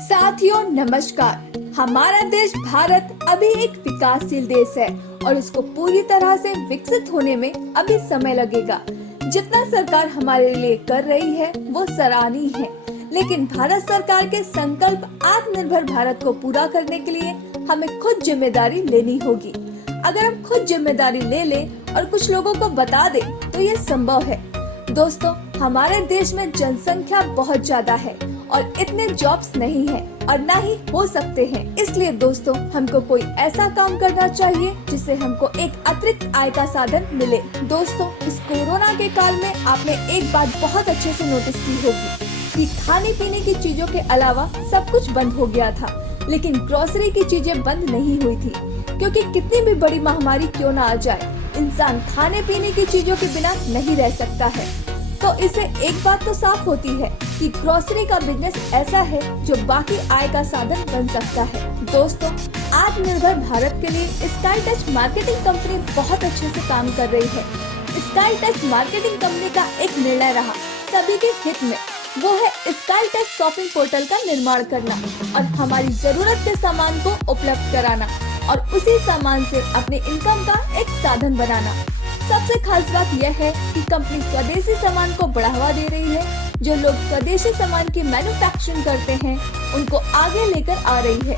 साथियों नमस्कार। हमारा देश भारत अभी एक विकासशील देश है और इसको पूरी तरह से विकसित होने में अभी समय लगेगा। जितना सरकार हमारे लिए कर रही है वो सराहनीय है, लेकिन भारत सरकार के संकल्प आत्मनिर्भर भारत को पूरा करने के लिए हमें खुद जिम्मेदारी लेनी होगी। अगर हम खुद जिम्मेदारी ले ले और कुछ लोगों को बता दे तो ये संभव है। दोस्तों, हमारे देश में जनसंख्या बहुत ज्यादा है और इतने जॉब्स नहीं है और ना ही हो सकते हैं। इसलिए दोस्तों, हमको कोई ऐसा काम करना चाहिए जिससे हमको एक अतिरिक्त आय का साधन मिले। दोस्तों, इस कोरोना के काल में आपने एक बात बहुत अच्छे से नोटिस की होगी कि खाने पीने की चीजों के अलावा सब कुछ बंद हो गया था, लेकिन ग्रोसरी की चीजें बंद नहीं हुई थी, क्योंकि कितनी भी बड़ी महामारी क्यों ना आ जाए, इंसान खाने पीने की चीजों के बिना नहीं रह सकता है। तो इससे एक बात तो साफ होती है कि ग्रोसरी का बिजनेस ऐसा है जो बाकी आय का साधन बन सकता है। दोस्तों, आत्मनिर्भर भारत के लिए स्काई टच मार्केटिंग कंपनी बहुत अच्छे से काम कर रही है। स्काई टच मार्केटिंग कंपनी का एक निर्णय रहा सभी के हित में, वो है स्काई टच शॉपिंग पोर्टल का निर्माण करना और हमारी जरूरत के सामान को उपलब्ध कराना और उसी सामान से अपने इनकम का एक साधन बनाना। सबसे खास बात यह है कि कंपनी स्वदेशी सामान को बढ़ावा दे रही है। जो लोग स्वदेशी सामान की मैन्युफैक्चरिंग करते हैं उनको आगे लेकर आ रही है।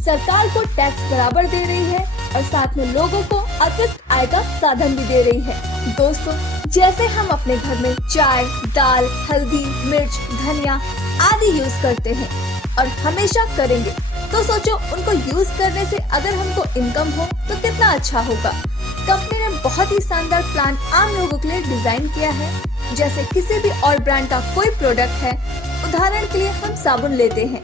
सरकार को टैक्स बराबर दे रही है और साथ में लोगों को अतिरिक्त आय का साधन भी दे रही है। दोस्तों, जैसे हम अपने घर में चाय, दाल, हल्दी, मिर्च, धनिया आदि यूज करते हैं और हमेशा करेंगे, तो सोचो उनको यूज करने से अगर हमको इनकम हो तो कितना अच्छा होगा। कंपनी ने बहुत ही शानदार प्लान आम लोगों के लिए डिजाइन किया है। जैसे किसी भी और ब्रांड का कोई प्रोडक्ट है, उदाहरण के लिए हम साबुन लेते हैं।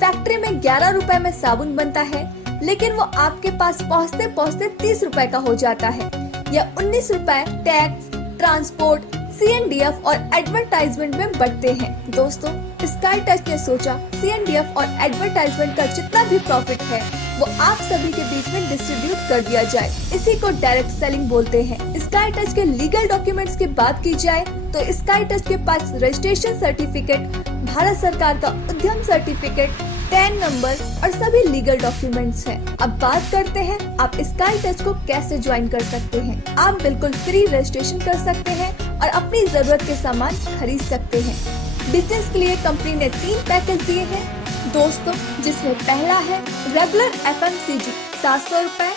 फैक्ट्री में 11 रुपए में साबुन बनता है, लेकिन वो आपके पास पहुँचते पहुँचते 30 रुपए का हो जाता है, या 19 रुपए टैक्स, ट्रांसपोर्ट, CNDF और एडवर्टाइजमेंट में बढ़ते हैं। दोस्तों, स्काई टच ने सोचा CNDF और एडवर्टाइजमेंट का जितना भी प्रॉफिट है वो आप सभी के बीच में डिस्ट्रीब्यूट कर दिया जाए। इसी को डायरेक्ट सेलिंग बोलते हैं। स्काई टच के लीगल डॉक्यूमेंट्स की बात की जाए तो स्काई टच के पास रजिस्ट्रेशन सर्टिफिकेट, भारत सरकार का उद्यम सर्टिफिकेट, टैन नंबर और सभी लीगल डॉक्यूमेंट्स हैं। अब बात करते हैं आप स्काई टच को कैसे ज्वाइन कर सकते हैं। आप बिल्कुल फ्री रजिस्ट्रेशन कर सकते हैं और अपनी जरूरत के सामान खरीद सकते हैं। बिजनेस के लिए कंपनी ने 3 पैकेज दिए हैं दोस्तों, जिसमें पहला है रेगुलर FMCG 700 रुपए,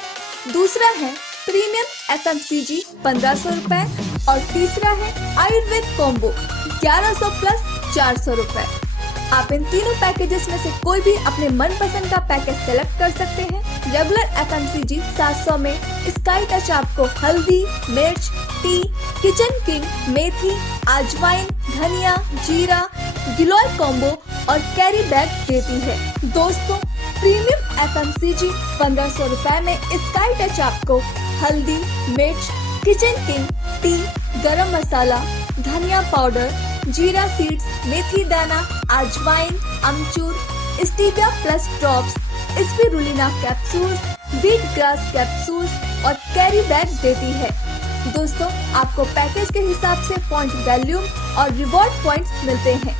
दूसरा है प्रीमियम FMCG 1500 रुपए और तीसरा है आयुर्वेद कॉम्बो 1100 प्लस 400 रुपए। आप इन तीनों पैकेजेस में से कोई भी अपने मनपसंद का पैकेज सेलेक्ट कर सकते हैं। रेगुलर FMCG 700 में स्काई टच आपको हल्दी, मिर्च, टी, किचन किंग, मेथी, अजवाइन, धनिया, जीरा, गिलोय कॉम्बो और कैरी बैग देती है। दोस्तों, प्रीमियम FMCG 1500 रुपए में स्काई टच आपको हल्दी, मिर्च, किचन किंग, टी, गरम मसाला, धनिया पाउडर, जीरा सीड्स, मेथी दाना, अजवाइन, अमचूर, stevia plus drops, spirulina capsules, wheat grass capsules और कैरी बैग देती है। दोस्तों, आपको पैकेज के हिसाब से पॉइंट वैल्यूम और रिवॉर्ड पॉइंट्स मिलते हैं,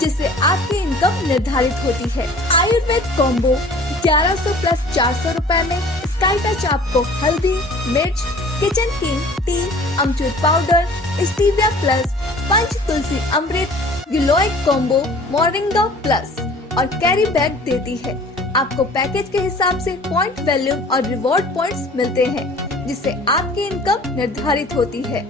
जिससे आपकी इनकम निर्धारित होती है। आयुर्वेद कॉम्बो 1100 प्लस 400 रुपए में स्काई टच आपको हल्दी, मिर्च, किचन किंग, टी, अमचूर पाउडर, स्टीविया प्लस, पंच तुलसी अमृत, गिलोय कॉम्बो, मोरिंगा प्लस और कैरी बैग देती है। आपको पैकेज के हिसाब से पॉइंट वैल्यूम और रिवॉर्ड पॉइंट्स मिलते हैं, जिससे आपकी इनकम निर्धारित होती है।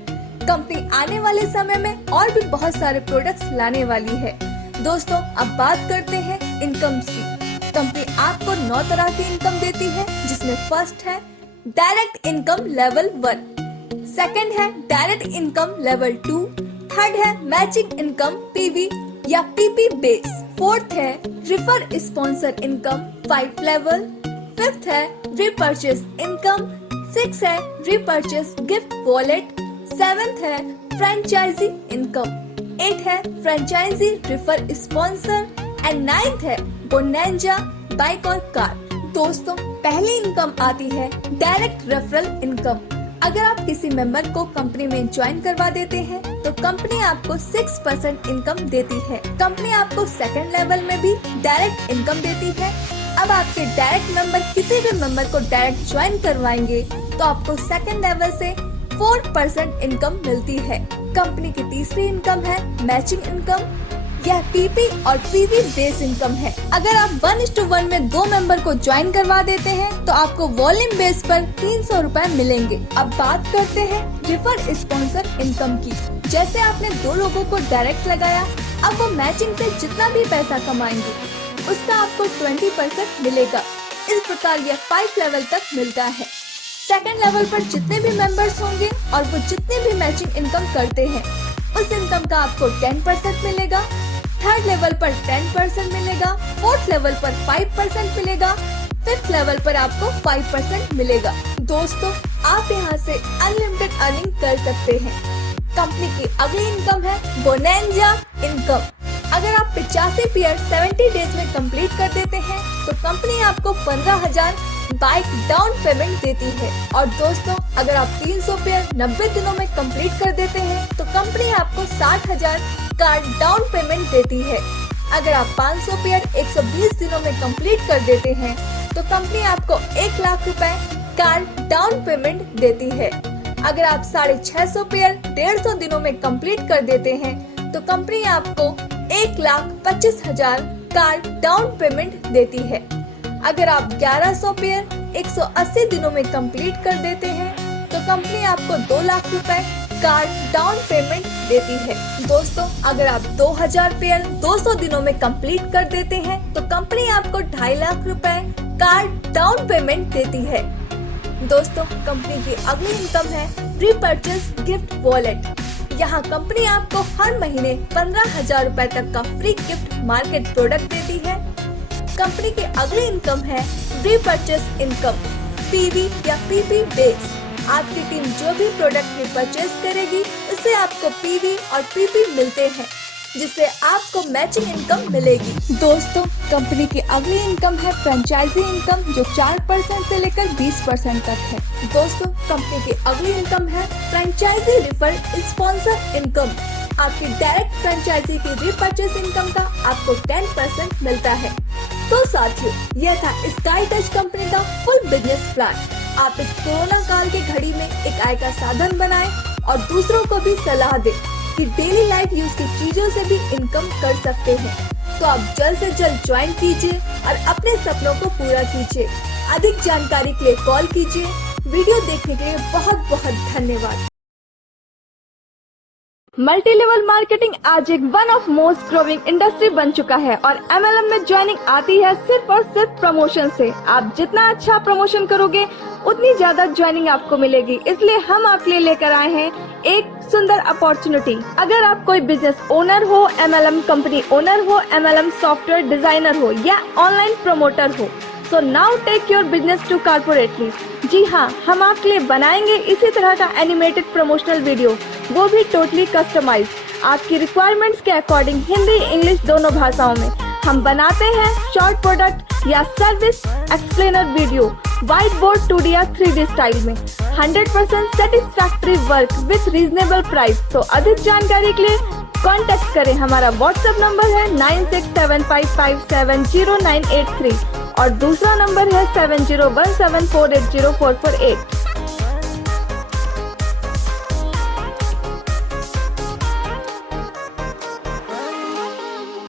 कंपनी आने वाले समय में और भी बहुत सारे प्रोडक्ट्स लाने वाली है। दोस्तों, अब बात करते हैं इनकम की। कंपनी आपको 9 तरह की इनकम देती है, जिसमें फर्स्ट है डायरेक्ट इनकम लेवल 1, सेकंड है डायरेक्ट इनकम लेवल 2, थर्ड है मैचिंग इनकम PV या PP बेस, फोर्थ है refer sponsor income 5 level, fifth है रीपरचेस इनकम, 6 है रीपरचेस गिफ्ट वॉलेट, 7th है फ्रेंचाइजी इनकम, 8 है franchise refer sponsor and 9th है बोनेंजा बाइक और कार। दोस्तों, पहली इनकम आती है डायरेक्ट रेफरल इनकम। अगर आप किसी मेंबर को कंपनी में ज्वाइन करवा देते हैं तो कंपनी आपको 6% इनकम देती है। कंपनी आपको सेकंड लेवल में भी डायरेक्ट इनकम देती है। अब आपके डायरेक्ट मेंबर किसी भी मेंबर को डायरेक्ट ज्वाइन करवाएंगे तो आपको सेकंड लेवल से 4% इनकम मिलती है। कंपनी की तीसरी इनकम है मैचिंग इनकम। यह पीपी और पीवी बेस इनकम है। अगर आप 1:1 में 2 मेंबर को ज्वाइन करवा देते हैं तो आपको वॉल्यूम बेस पर 300 रुपए मिलेंगे। अब बात करते हैं रेफर स्पॉन्सर इनकम की। जैसे आपने 2 लोगों को डायरेक्ट लगाया, अब वो मैचिंग से जितना भी पैसा कमाएंगे उसका आपको 20% मिलेगा। इस प्रकार यह 5 लेवल तक मिलता है। सेकंड लेवल पर जितने भी मेंबर्स होंगे और वो जितने भी मैचिंग इनकम करते हैं उस इनकम का आपको 10% मिलेगा। थर्ड लेवल पर 10% मिलेगा। फोर्थ लेवल पर 5% मिलेगा। फिफ्थ लेवल पर आपको 5% मिलेगा। दोस्तों, आप यहाँ से अनलिमिटेड अर्निंग कर सकते हैं। कंपनी की अगली इनकम है बोनेंजा इनकम। अगर आप 85 पेयर 70 डेज में कंप्लीट कर देते हैं तो कंपनी आपको 15,000 बाइक डाउन पेमेंट देती है। और दोस्तों, अगर आप 300 पेयर 90 दिनों में कंप्लीट कर देते हैं तो कंपनी आपको 60,000 कार डाउन पेमेंट देती है। अगर आप 500 पेयर 120 दिनों में कंप्लीट कर देते हैं तो कंपनी आपको 1 लाख रुपए कार डाउन पेमेंट देती है। अगर आप 650 पेयर 150 दिनों में कंप्लीट कर देते हैं तो कंपनी आपको 1,25,000 कार डाउन पेमेंट देती है। अगर आप 1100 पेयर 180 दिनों में कंप्लीट कर देते हैं तो कंपनी आपको 2 लाख रुपए कार डाउन पेमेंट देती है। दोस्तों, अगर आप 2000 पेयर 200 दिनों में कंप्लीट कर देते हैं तो कंपनी आपको 2.5 लाख रुपए कार डाउन पेमेंट देती है। दोस्तों, कंपनी की अगली इनकम है रीपर्चेस गिफ्ट वॉलेट। यहाँ कंपनी आपको हर महीने 15,000 रुपए तक का फ्री गिफ्ट मार्केट प्रोडक्ट देती है। कंपनी की अगली इनकम है रीपर्चेस इनकम, पीवी या पीपी बेस। आपकी टीम जो भी प्रोडक्ट रीपर्चेस करेगी उससे आपको पीवी और पीपी मिलते हैं, जिससे आपको मैचिंग इनकम मिलेगी। दोस्तों, कंपनी की अगली इनकम है फ्रेंचाइजी इनकम, जो 4% से लेकर 20% तक है। दोस्तों, कंपनी की अगली इनकम है फ्रेंचाइजी रेफर स्पॉन्सर इनकम। आपकी डायरेक्ट फ्रेंचाइजी की रीपर्चेस इनकम का आपको 10% मिलता है। तो साथियों, यह था स्काई टच कंपनी का फुल बिजनेस प्लान। आप इस कोरोना काल की घड़ी में एक आय का साधन बनाएं और दूसरों को भी सलाह दें कि डेली लाइफ यूज की चीजों से भी इनकम कर सकते हैं। तो आप जल्द से जल्द ज्वाइन कीजिए और अपने सपनों को पूरा कीजिए। अधिक जानकारी के लिए कॉल कीजिए। वीडियो देखने के लिए बहुत बहुत धन्यवाद। मल्टी लेवल मार्केटिंग आज एक one of most growing industry बन चुका है और MLM में ज्वाइनिंग आती है सिर्फ और सिर्फ प्रमोशन से। आप जितना अच्छा प्रमोशन करोगे उतनी ज्यादा ज्वाइनिंग आपको मिलेगी। इसलिए हम आपके लिए लेकर आए हैं एक सुंदर अपॉर्चुनिटी। अगर आप कोई बिजनेस ओनर हो, MLM कंपनी ओनर हो, MLM सॉफ्टवेयर डिजाइनर हो या ऑनलाइन प्रमोटर हो, so now take your business to corporately. जी हाँ, हम आपके लिए बनाएंगे इसी तरह का एनिमेटेड प्रमोशनल वीडियो, वो भी टोटली कस्टमाइज, आपकी रिक्वायरमेंट्स के अकॉर्डिंग हिंदी इंग्लिश दोनों भाषाओं में। हम बनाते हैं शॉर्ट प्रोडक्ट या service explainer video white board 2D या 3D स्टाइल में। 100% satisfactory work with reasonable price. तो अधिक जानकारी के लिए कांटेक्ट करें। हमारा व्हाट्सएप नंबर है 9675570983 और दूसरा नंबर है 7017480448।